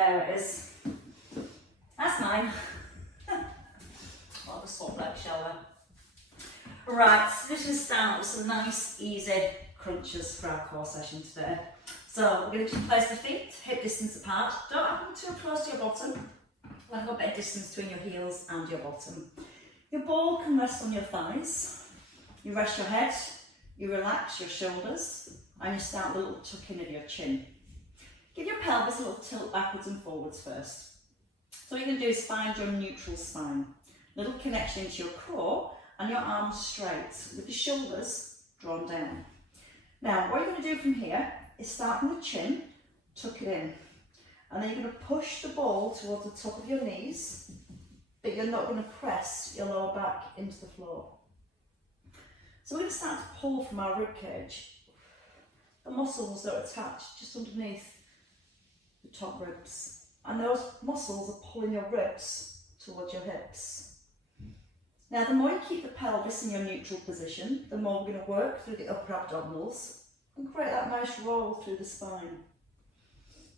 There it is. That's mine. I'll just swap leg, shall we? Right, so this is start with some nice, easy crunches for our core session today. So we're going to place the feet hip distance apart. Don't have them too close to your bottom. We've got a bit of distance between your heels and your bottom. Your ball can rest on your thighs. You rest your head, you relax your shoulders, and you start with a little tuck in of your chin. Give your pelvis a little tilt backwards and forwards first. So what you're going to do is find your neutral spine. Little connection into your core and your arms straight with the shoulders drawn down. Now what you're going to do from here is start from the chin, tuck it in, and then you're going to push the ball towards the top of your knees, but you're not going to press your lower back into the floor. So we're going to start to pull from our rib cage. The muscles that are attached just underneath the top ribs, and those muscles are pulling your ribs towards your hips. Now the more you keep the pelvis in your neutral position, the more we're going to work through the upper abdominals and create that nice roll through the spine.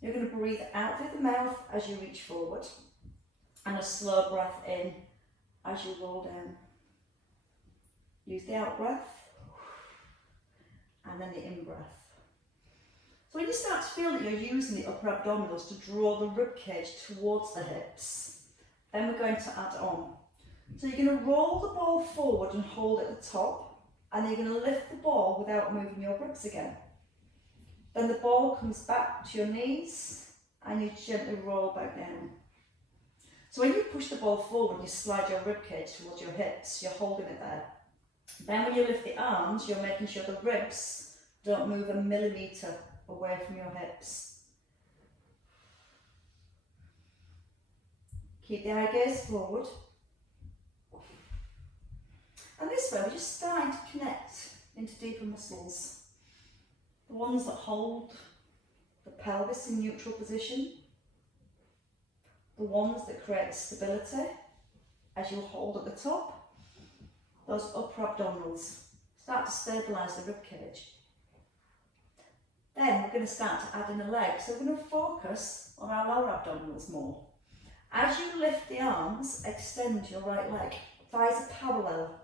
You're going to breathe out through the mouth as you reach forward, and a slow breath in as you roll down. Use the out breath and then the in breath. So when you start to feel that you're using the upper abdominals to draw the rib cage towards the hips, then we're going to add on. So you're going to roll the ball forward and hold it at the top, and then you're going to lift the ball without moving your ribs again. Then the ball comes back to your knees and you gently roll back down. So when you push the ball forward, you slide your rib cage towards your hips, you're holding it there. Then when you lift the arms, you're making sure the ribs don't move a millimetre away from your hips. Keep the eye gaze forward. And this way we're just starting to connect into deeper muscles. The ones that hold the pelvis in neutral position. The ones that create stability as you hold at the top. Those upper abdominals. Start to stabilise the rib cage. Then we're going to start to add in the legs. So we're going to focus on our lower abdominals more. As you lift the arms, extend your right leg. Thighs are parallel.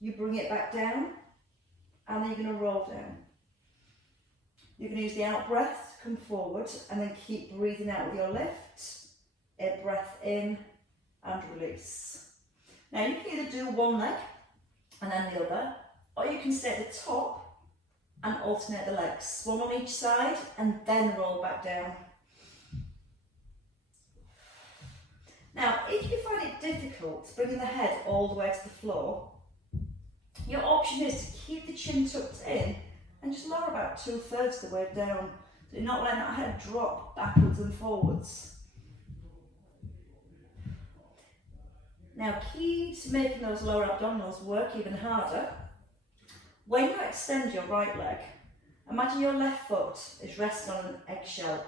You bring it back down, and then you're going to roll down. You're going to use the out breath to come forward, and then keep breathing out with your lift. A breath in and release. Now you can either do one leg and then the other, or you can stay at the top and alternate the legs. One on each side and then roll back down. Now if you find it difficult bringing the head all the way to the floor, your option is to keep the chin tucked in and just lower about 2/3 of the way down. So you're not letting that head drop backwards and forwards. Now key to making those lower abdominals work even harder, when you extend your right leg, imagine your left foot is resting on an eggshell.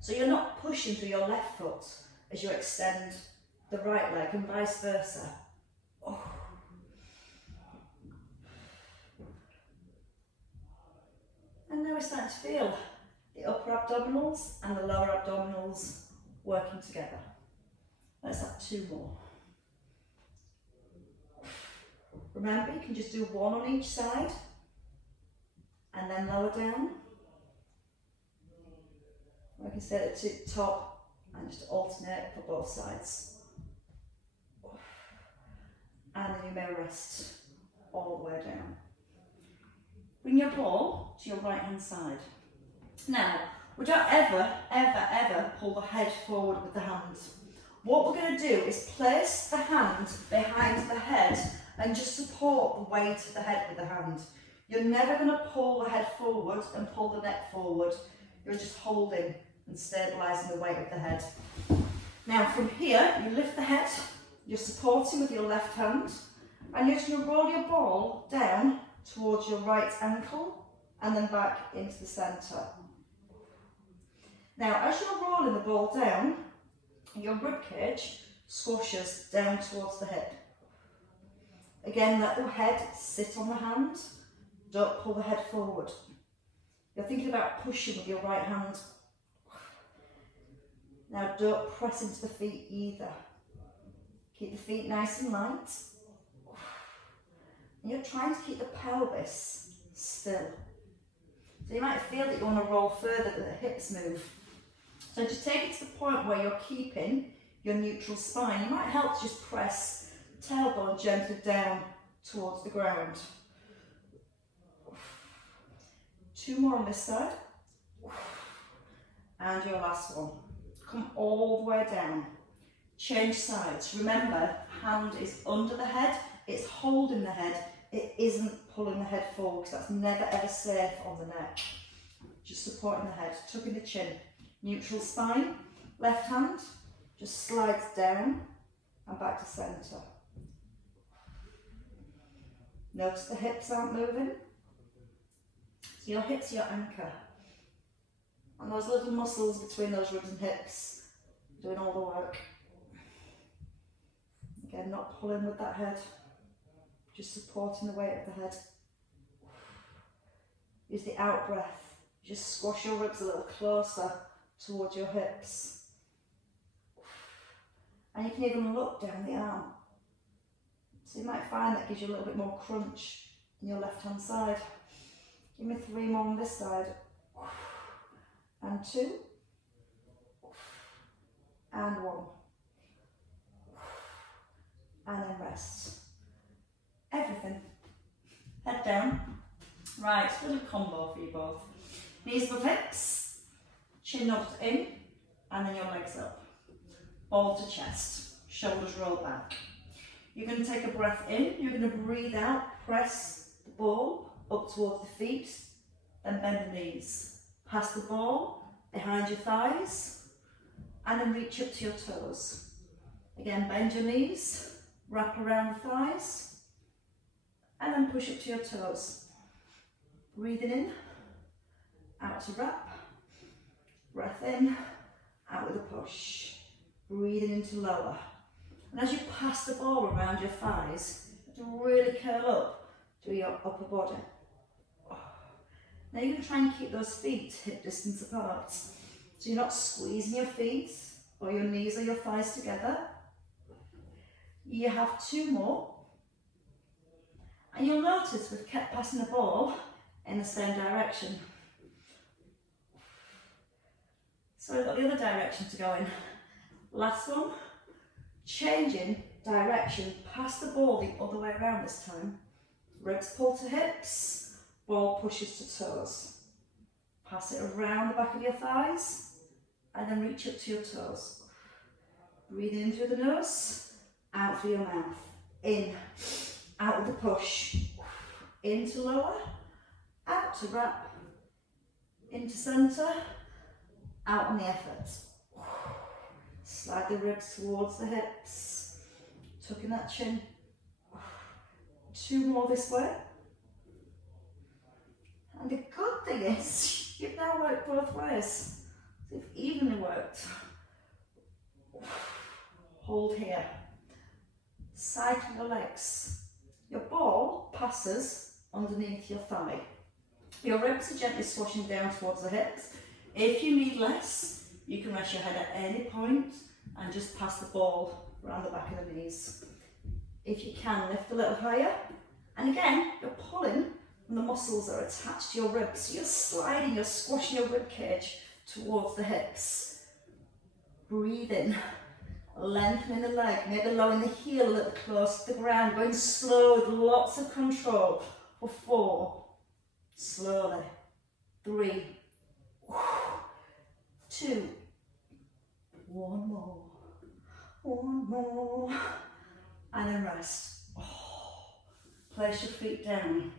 So you're not pushing through your left foot as you extend the right leg and vice versa. Oh. And now we're starting to feel the upper abdominals and the lower abdominals working together. Let's have 2 more. Remember, you can just do one on each side and then lower down. Or you can stay at the top and just alternate for both sides. And then you may rest all the way down. Bring your ball to your right hand side. Now, we don't ever pull the head forward with the hand. What we're going to do is place the hand behind the head and just support the weight of the head with the hand. You're never going to pull the head forward and pull the neck forward. You're just holding and stabilising the weight of the head. Now from here, you lift the head, you're supporting with your left hand, and you're just going to roll your ball down towards your right ankle and then back into the centre. Now as you're rolling the ball down, your ribcage squashes down towards the hip. Again, let the head sit on the hand, don't pull the head forward. You're thinking about pushing with your right hand. Now don't press into the feet either. Keep the feet nice and light. And you're trying to keep the pelvis still. So you might feel that you want to roll further, that the hips move. So just take it to the point where you're keeping your neutral spine. You might help to just press the tailbone gently down towards the ground. 2 more on this side. And your last one. Come all the way down. Change sides. Remember, hand is under the head, it's holding the head, it isn't pulling the head forward, because that's never ever safe on the neck. Just supporting the head, tucking the chin. Neutral spine, left hand just slides down and back to centre. Notice the hips aren't moving. So your hips are your anchor. And those little muscles between those ribs and hips doing all the work. Again, not pulling with that head, just supporting the weight of the head. Use the out breath. Just squash your ribs a little closer towards your hips. And you can even look down the arm. So you might find that gives you a little bit more crunch in your left hand side. Give me 3 more on this side. And 2. And 1. And then rest. Everything. Head down. Right, little combo for you both. Knees above hips, chin nudged in, and then your legs up. Ball to chest, shoulders roll back. You're going to take a breath in, you're going to breathe out, press the ball up towards the feet, then bend the knees. Pass the ball behind your thighs, and then reach up to your toes. Again, bend your knees, wrap around the thighs, and then push up to your toes. Breathing in, out to wrap, breath in, out with a push. Breathing into lower. And as you pass the ball around your thighs, to really curl up to your upper body. Now you're going to try and keep those feet hip distance apart. So you're not squeezing your feet or your knees or your thighs together. You have 2 more. And you'll notice we've kept passing the ball in the same direction. So we've got the other direction to go in. Last one, changing direction, pass the ball the other way around this time. Ribs pull to hips, ball pushes to toes. Pass it around the back of your thighs, and then reach up to your toes. Breathe in through the nose, out through your mouth. In, out with the push. Into lower, out to wrap, into centre, out on the effort. Slide the ribs towards the hips, tucking that chin. 2 more this way. And the good thing is, you've now worked both ways. So you've evenly worked. Hold here. Cycle your legs. Your ball passes underneath your thigh. Your ribs are gently swashing down towards the hips. If you need less, you can rest your head at any point and just pass the ball around the back of the knees. If you can, lift a little higher. And again, you're pulling from the muscles that are attached to your ribs. So you're sliding, you're squashing your rib cage towards the hips. Breathe in, lengthening the leg, maybe lowering the heel a little close to the ground, going slow with lots of control for 4. Slowly. 3. 2. 1 more. 1 more. And then rest. Place your feet down.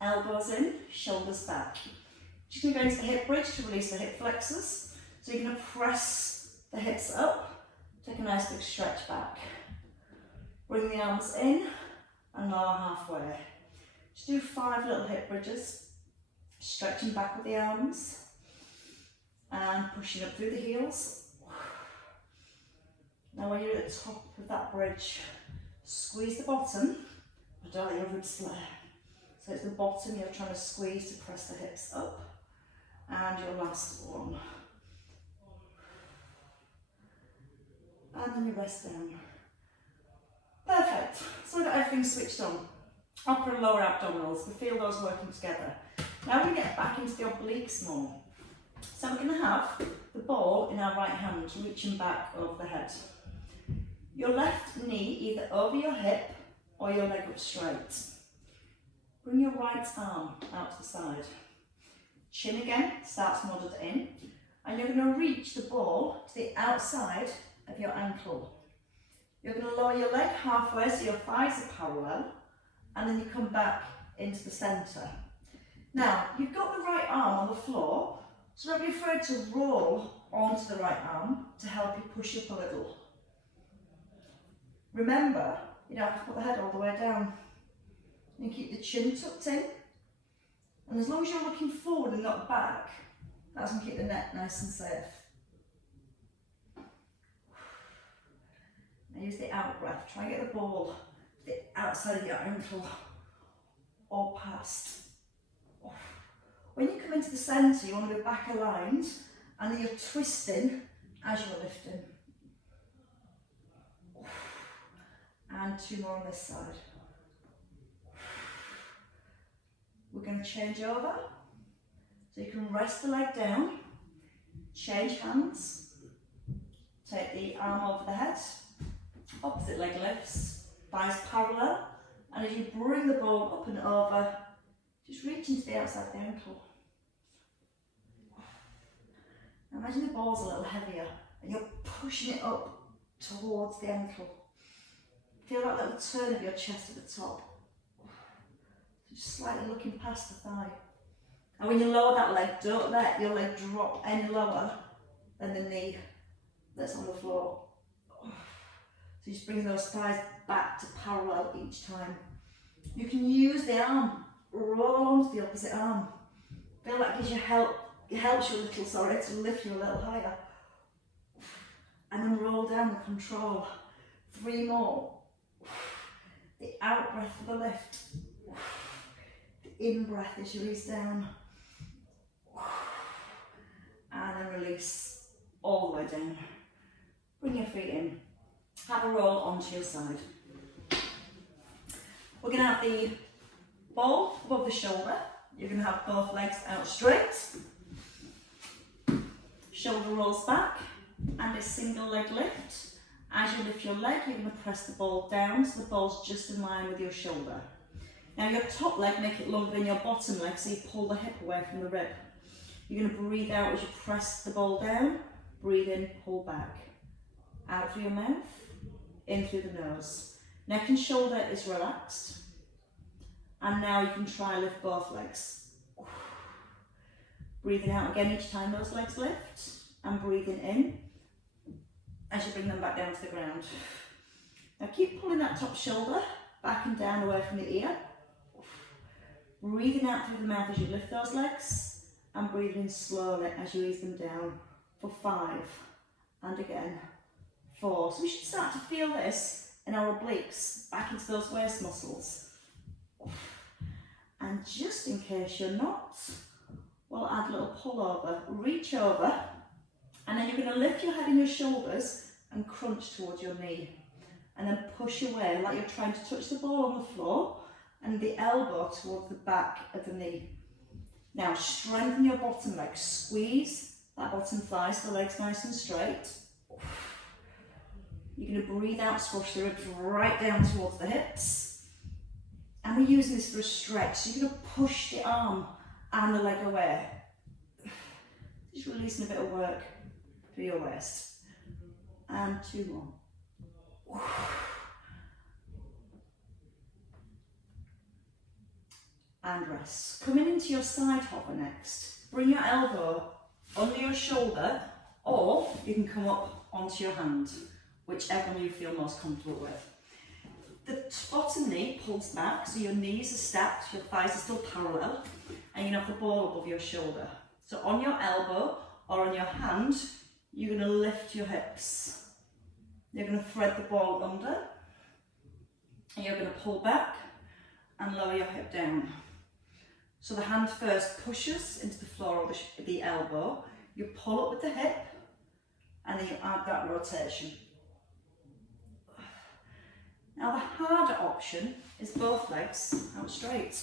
Elbows in, shoulders back. Just going to go into the hip bridge to release the hip flexors. So you're going to press the hips up. Take a nice big stretch back. Bring the arms in and lower halfway. Just do 5 little hip bridges. Stretching back with the arms. And pushing up through the heels. Now when you're at the top of that bridge, squeeze the bottom, but don't let your ribs flare. So it's the bottom you're trying to squeeze to press the hips up. And your last one. and then you rest down. Perfect. So we've got everything switched on. Upper and lower abdominals, we feel those working together. Now we get back into the obliques more. So we're going to have the ball in our right hand, reaching back over the head. Your left knee either over your hip or your leg up straight. Bring your right arm out to the side. Chin again starts nodded in, and you're going to reach the ball to the outside of your ankle. You're going to lower your leg halfway so your thighs are parallel, and then you come back into the centre. Now, you've got the right arm on the floor, so don't be afraid to roll onto the right arm to help you push up a little. Remember, you don't have to put the head all the way down. And keep the chin tucked in. And as long as you're looking forward and not back, that's going to keep the neck nice and safe. Now use the out breath. Try and get the ball to the outside of your ankle or past. When you come into the centre, you want to be back aligned, and then you're twisting as you're lifting. And 2 more on this side. We're going to change over. So you can rest the leg down, change hands, take the arm over the head, opposite leg lifts, thighs parallel, and as you bring the ball up and over, just reach into the outside of the ankle. Now imagine the ball's a little heavier and you're pushing it up towards the ankle. Feel that little turn of your chest at the top. Just slightly looking past the thigh. And when you lower that leg, don't let your leg drop any lower than the knee that's on the floor. So just bring those thighs back to parallel each time. You can use the arm, roll onto the opposite arm. Feel that gives you help. It helps you a little, to lift you a little higher. And then roll down with control. 3 more. The out breath for the lift. The in breath as you release down. And then release all the way down. Bring your feet in. Have a roll onto your side. We're going to have the ball above the shoulder. You're going to have both legs out straight. Shoulder rolls back and a single leg lift. As you lift your leg, you're going to press the ball down so the ball's just in line with your shoulder. Now your top leg, make it longer than your bottom leg so you pull the hip away from the rib. You're going to breathe out as you press the ball down. Breathe in, pull back. Out through your mouth, in through the nose. Neck and shoulder is relaxed. And now you can try lift both legs. Breathing out again each time those legs lift, and breathing in as you bring them back down to the ground. Now keep pulling that top shoulder back and down away from the ear. Breathing out through the mouth as you lift those legs, and breathing in slowly as you ease them down for 5, and again 4. So we should start to feel this in our obliques, back into those waist muscles. And just in case you're not, we'll add a little pull over, reach over, and then you're going to lift your head and your shoulders and crunch towards your knee. And then push away like you're trying to touch the ball on the floor, and the elbow towards the back of the knee. Now strengthen your bottom leg, squeeze that bottom thigh so the leg's nice and straight. You're going to breathe out, squash the ribs right down towards the hips. And we're using this for a stretch, so you're going to push the arm and the leg away. Just releasing a bit of work through your waist. And 2 more. And rest. Coming into your side hopper next. Bring your elbow under your shoulder, or you can come up onto your hand, whichever one you feel most comfortable with. The bottom knee pulls back, so your knees are stacked, your thighs are still parallel, and you have the ball above your shoulder. So on your elbow or on your hand, you're going to lift your hips. You're going to thread the ball under, and you're going to pull back and lower your hip down. So the hand first pushes into the floor of the elbow, you pull up with the hip, and then you add that rotation. Now the harder option is both legs out straight.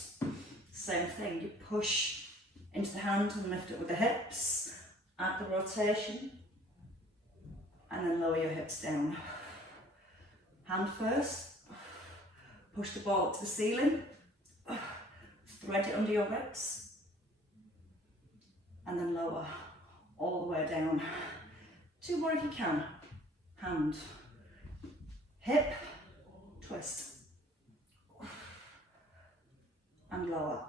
Same thing, you push into the hand and lift it with the hips, add the rotation, and then lower your hips down. Hand first, push the ball up to the ceiling, thread it under your ribs, and then lower all the way down. 2 more if you can. Hand, hip, twist, and lower.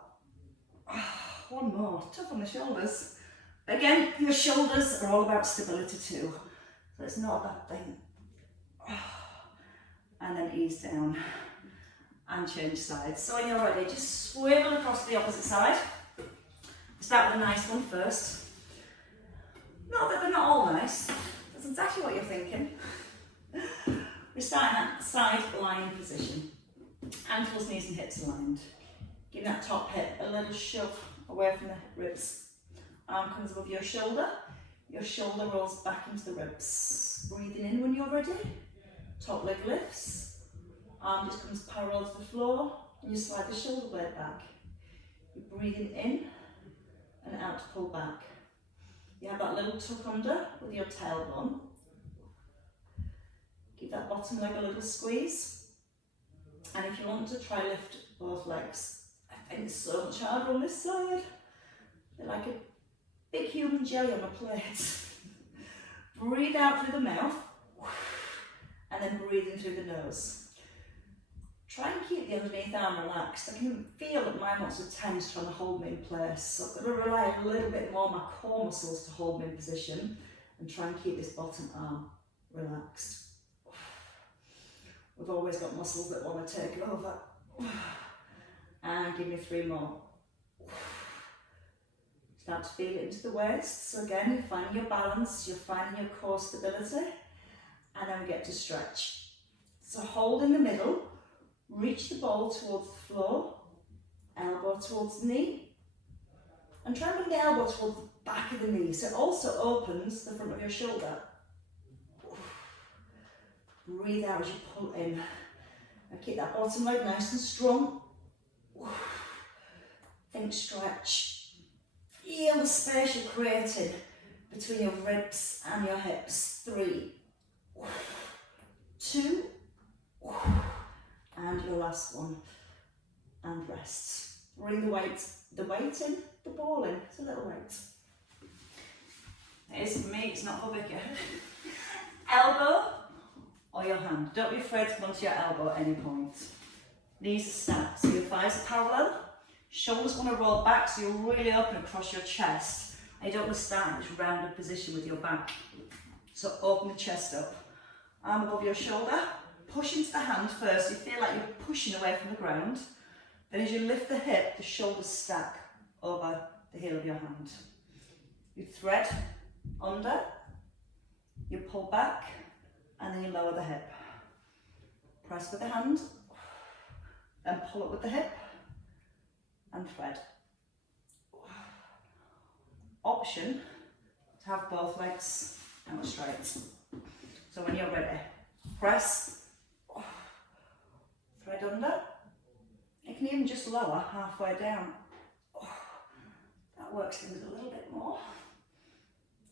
1 more, tough on the shoulders. Again, your shoulders are all about stability too, so it's not a bad thing. And then ease down and change sides. So when you're ready, just swivel across to the opposite side. Start with a nice one first. Not that they're not all nice, that's exactly what you're thinking. We're starting that side lying position. Ankles, knees and hips aligned. Give that top hip a little shove away from the ribs. Arm comes above your shoulder rolls back into the ribs. Breathing in when you're ready. Top leg lifts. Arm just comes parallel to the floor and you slide the shoulder blade back. You're breathing in and out to pull back. You have that little tuck under with your tailbone. Give that bottom leg a little squeeze. And if you want to try lift both legs, I think it's so much harder on this side. They're like a big human jelly on a plate. Breathe out through the mouth and then breathe in through the nose. Try and keep the underneath arm relaxed. I can feel that my muscles are tense trying to hold me in place. So I've got to rely a little bit more on my core muscles to hold me in position and try and keep this bottom arm relaxed. We've always got muscles that want to take over. And give me 3 more. Start to feel it into the waist. So again, you're finding your balance, you're finding your core stability. And then we get to stretch. So hold in the middle, reach the ball towards the floor, elbow towards the knee. And try and bring the elbow towards the back of the knee. So it also opens the front of your shoulder. Breathe out as you pull in. And keep that bottom leg nice and strong. Think stretch. Feel the space you're creating between your ribs and your hips. 3, 2, and your last one. And rest. Bring the weight in, the ball in. It's a little weight. It is for me, it's not for Vicky. Elbow or your hand. Don't be afraid to come onto your elbow at any point. Knees are stacked, so your thighs are parallel. Shoulders want to roll back, so you're really open across your chest. And you don't want to start in this rounded position with your back. So open the chest up. Arm above your shoulder. Push into the hand first. You feel like you're pushing away from the ground. Then as you lift the hip, the shoulders stack over the heel of your hand. You thread under. You pull back. And then you lower the hip. Press with the hand. Then pull up with the hip. And thread. Option to have both legs out straight. So when you're ready, press, thread under. You can even just lower halfway down. That works things a little bit more.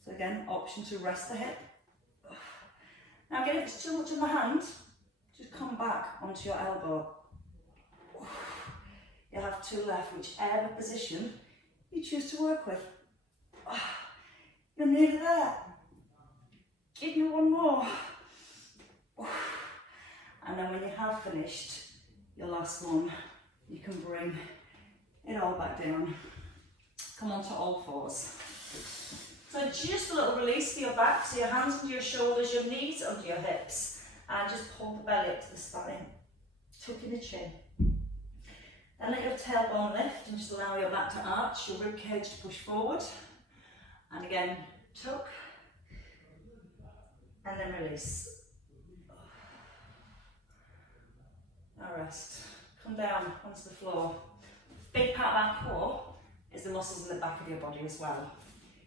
So again, option to rest the hip. Now again, if it's too much in the hand, just come back onto your elbow. You'll have 2 left, whichever position you choose to work with. You're nearly there. Give me 1 more. And then when you have finished your last one, you can bring it all back down. Come onto all 4s. So just a little release for your back, so your hands under your shoulders, your knees under your hips, and just pull the belly up to the spine, tucking the chin. Then let your tailbone lift and just allow your back to arch, your rib cage to push forward. And again, tuck, and then release. Now rest. Come down onto the floor. Big part of our core is the muscles in the back of your body as well.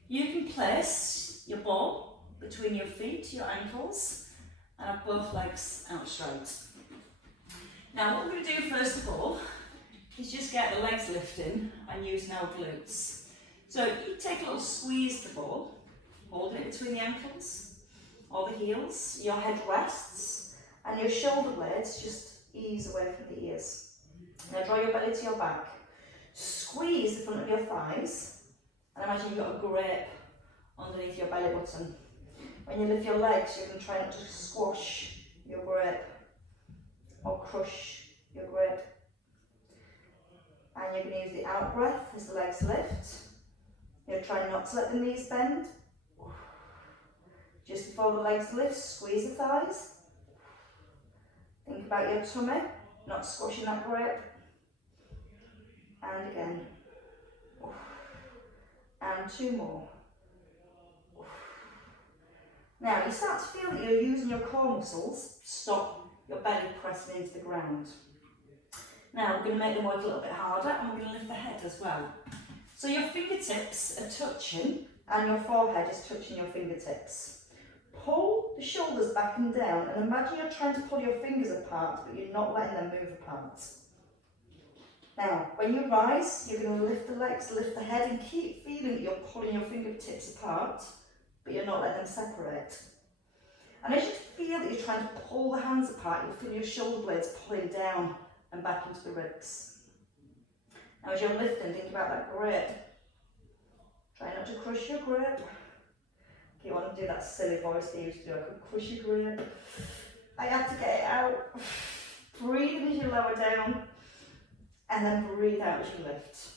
You can place your ball between your feet, your ankles, and have both legs out straight. Now what we're going to do first of all is just get the legs lifting and using our glutes. So you take a little squeeze the ball, holding it between the ankles or the heels, your head rests and your shoulder blades just ease away from the ears. Now draw your belly to your back, squeeze the front of your thighs and imagine you've got a grip underneath your belly button. When you lift your legs, you're going to try not to squash your grip or crush your grip. And you're going to use the out breath as the legs lift. You're trying not to let the knees bend. Just before the legs lift, squeeze the thighs. Think about your tummy, not squashing that grip. And again. And 2 more. Now you start to feel that you're using your core muscles to stop your belly pressing into the ground. Now we're going to make them work a little bit harder and we're going to lift the head as well. So your fingertips are touching and your forehead is touching your fingertips. Pull the shoulders back and down and imagine you're trying to pull your fingers apart but you're not letting them move apart. Now when you rise, you're going to lift the legs, lift the head and keep feeling that you're pulling your fingertips apart but you're not letting them separate. And as you feel that you're trying to pull the hands apart, you'll feel your shoulder blades pulling down and back into the ribs. Now as you're lifting, think about that grip. Try not to crush your grip. You want to do that silly voice they used to do, I could crush your grip. I have to get it out. Breathe in as you lower down and then breathe out as you lift.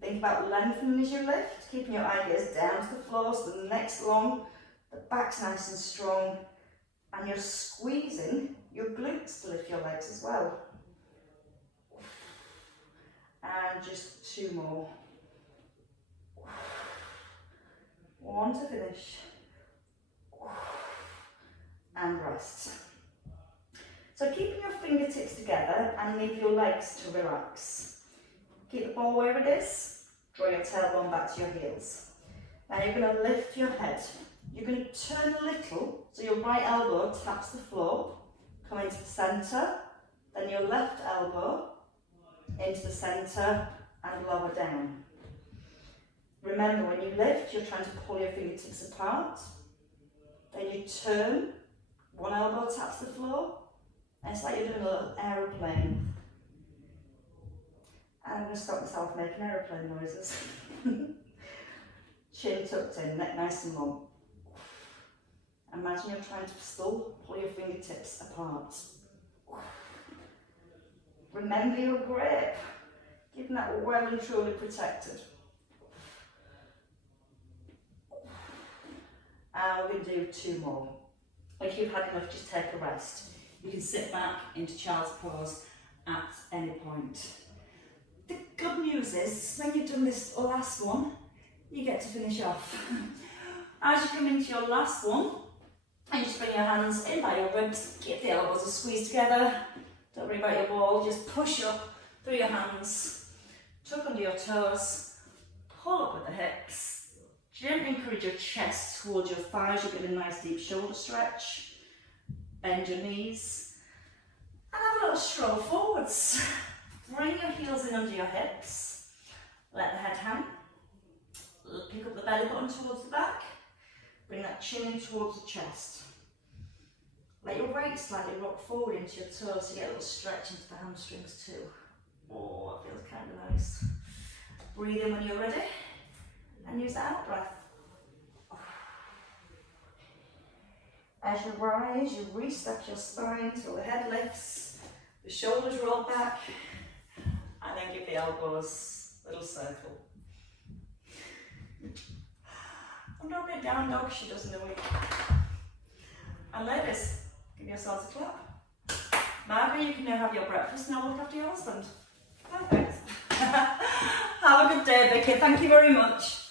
Think about lengthening as you lift, keeping your eye gaze down to the floor so the neck's long, the back's nice and strong, and you're squeezing your glutes to lift your legs as well. And just 2 more. 1 to finish. And rest. So keeping your fingertips together and leave your legs to relax. Keep the ball where it is. Draw your tailbone back to your heels. Now you're going to lift your head. You're going to turn a little, so your right elbow taps the floor. Come into the centre. Then your left elbow into the centre and lower down. Remember, when you lift, you're trying to pull your fingertips apart. Then you turn, one elbow taps the floor, and it's like you're doing a little aeroplane. And I'm going to stop myself making aeroplane noises. Chin tucked in, neck nice and long. Imagine you're trying to still pull your fingertips apart. Remember your grip, keeping that well and truly protected. And we're going to do 2 more. If you've had enough, just take a rest. You can sit back into child's pose at any point. The good news is, when you've done this last one, you get to finish off. As you come into your last one, and you just bring your hands in by your ribs, keep the elbows squeezed together. Don't worry about your ball, just push up through your hands, tuck under your toes, pull up with the hips, gently encourage your chest towards your thighs, you're getting a nice deep shoulder stretch, bend your knees, and have a little stroll forwards. Bring your heels in under your hips, let the head hang, pick up the belly button towards the back, bring that chin in towards the chest. Let your weight slightly rock forward into your toes to get a little stretch into the hamstrings too. Oh, that feels kind of nice. Breathe in when you're ready and use that out breath. As you rise, you restretch your spine till the head lifts, the shoulders roll back, and then give the elbows a little circle. I'm not a down dog, she does in a week. And ladies, give yourselves a clap. Margaret, you can now have your breakfast, now look after your husband. Perfect. Have a good day, Vicky. Thank you very much.